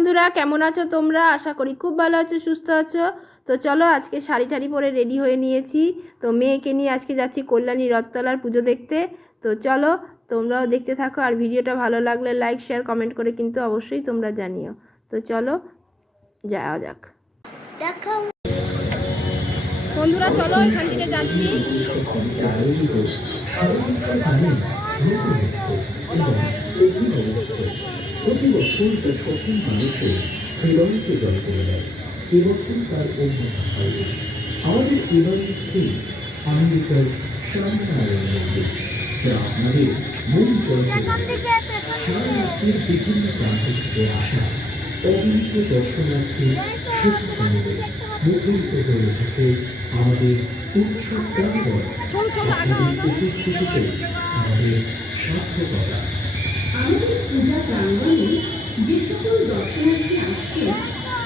বন্ধুরা কেমন আছো তোমরা? আশা করি খুব ভালো আছো, সুস্থ আছো। তো চলো আজকে শাড়ি টাড়ি পরে রেডি হয়ে নিয়েছি। তো মেয়েকে নিয়ে আজকে যাচ্ছি কল্যাণী রথতলার পুজো দেখতে। তো চলো তোমরাও দেখতে থাকো, আর ভিডিওটা ভালো লাগলে লাইক শেয়ার কমেন্ট করে কিন্তু অবশ্যই তোমরা জানিও। তো চলো যাওয়া যাক। বন্ধুরা চলো এখান থেকে যাচ্ছি। প্রতি বছর তার সকল মানুষের হৃদয়কে জয় করে দেয়। এবছর তার অন্যতা হবে আমাদের এবারের থিম আমেরিকার স্বামীনারায়ণ মন্দির, যা আপনাদের মন জয় করে। সারা রাজ্যের বিভিন্ন প্রান্ত থেকে আসা অগণিত দর্শনার্থী শিক্ষানুদের মুখরিত হয়ে উঠেছে আমাদের উৎসব প্রাঙ্গণ। আপনাদের উপস্থিতিতে আমাদের সার্থকতা। আমাদের পূজা প্রাঙ্গণে যে সকল দর্শনার্থী আসছে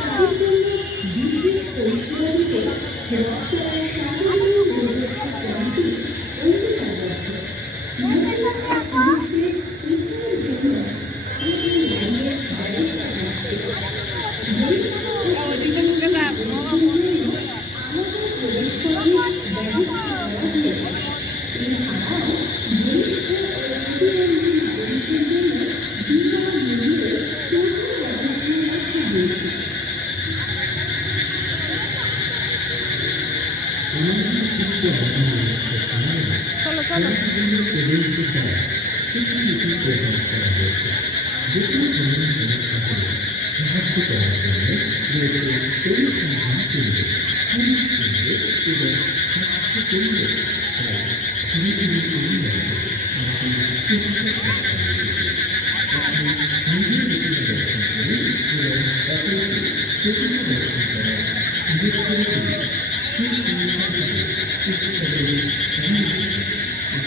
তাদের জন্য বিশেষ পরিষেবা দিতে রথতলার সার্বজনীন দুর্দর্শন কমিটি অঙ্গীকারবদ্ধ। পুলিশের উদ্ধারের জন্য লাইনের ব্যবস্থা রাখছে। চলো চলো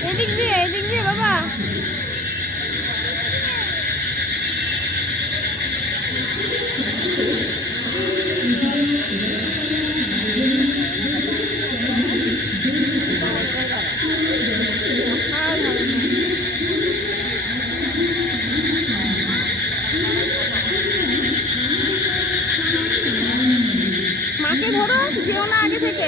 এদিক দিয়ে বাবা। মাকে ধরো, যেও না আগে থেকে।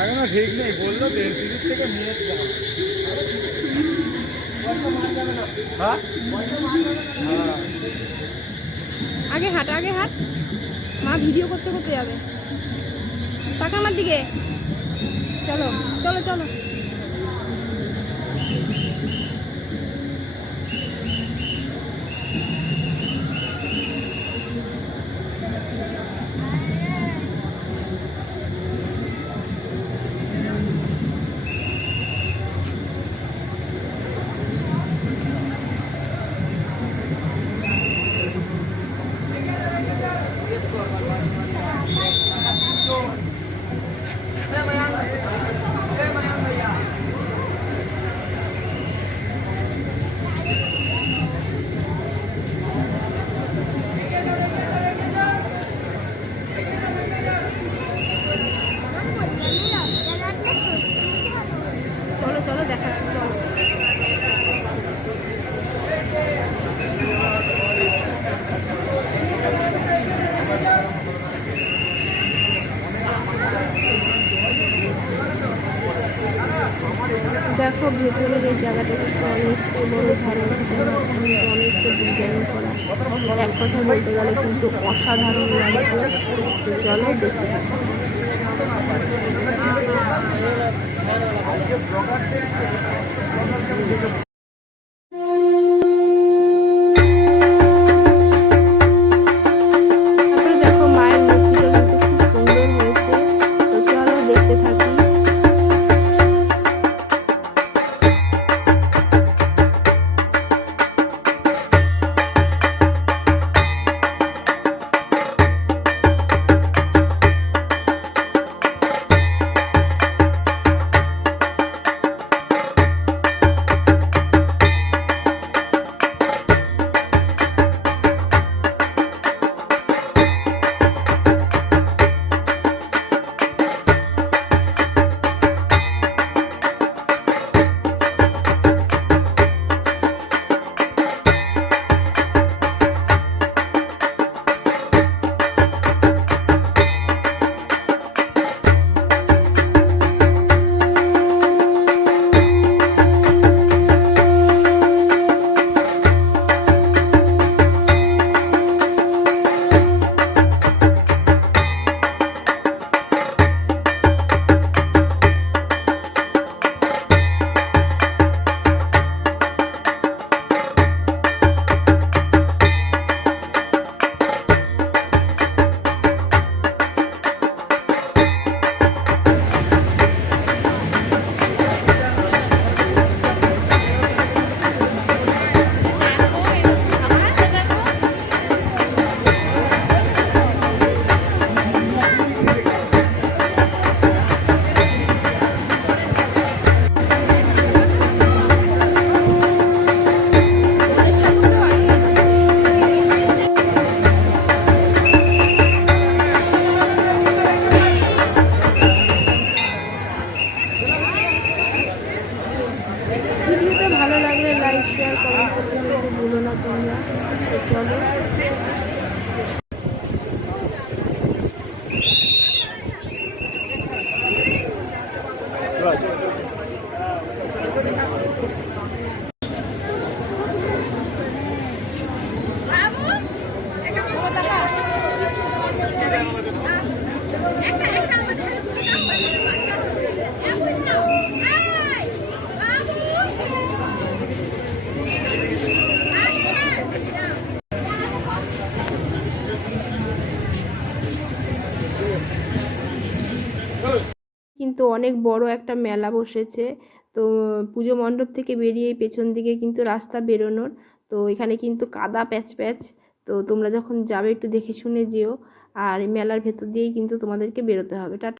এখনো ঠিক নেই, বললো সিরিজ থেকে নিয়ে এসছে। হ্যাঁ আগে হাট, আগে হাট। মা ভিডিও করতে করতে যাবে। টাকা আমার দিকে। চলো চলো চলো। চলো চলো দেখাচ্ছি, চলো। দেখো ভেতরের এই জায়গাটা কিন্তু অনেকটা বড় ঝাড়ু মাঝখানে অনেকটা ডিজাইন করা। এক কথা বলতে গেলে কিন্তু অসাধারণ লাগছে। তো চলো দেখতে থাকো। দেখো মায়ের মূর্তিটা কিন্তু খুব সুন্দর হয়েছে। তো চলো দেখতে থাকি। কিন্তু অনেক বড় একটা মেলা বসেছে। তো পুজো মণ্ডপ থেকে বেরিয়ে পেছন দিকে কিন্তু রাস্তা বেরোনোর। তো এখানে কিন্তু কাদা প্যাচ প্যাচ। তো তোমরা যখন যাবে একটু দেখে শুনে যেও। আর এই মেলার ভেতর দিয়েই কিন্তু তোমাদেরকে বেরোতে হবে। টাটা।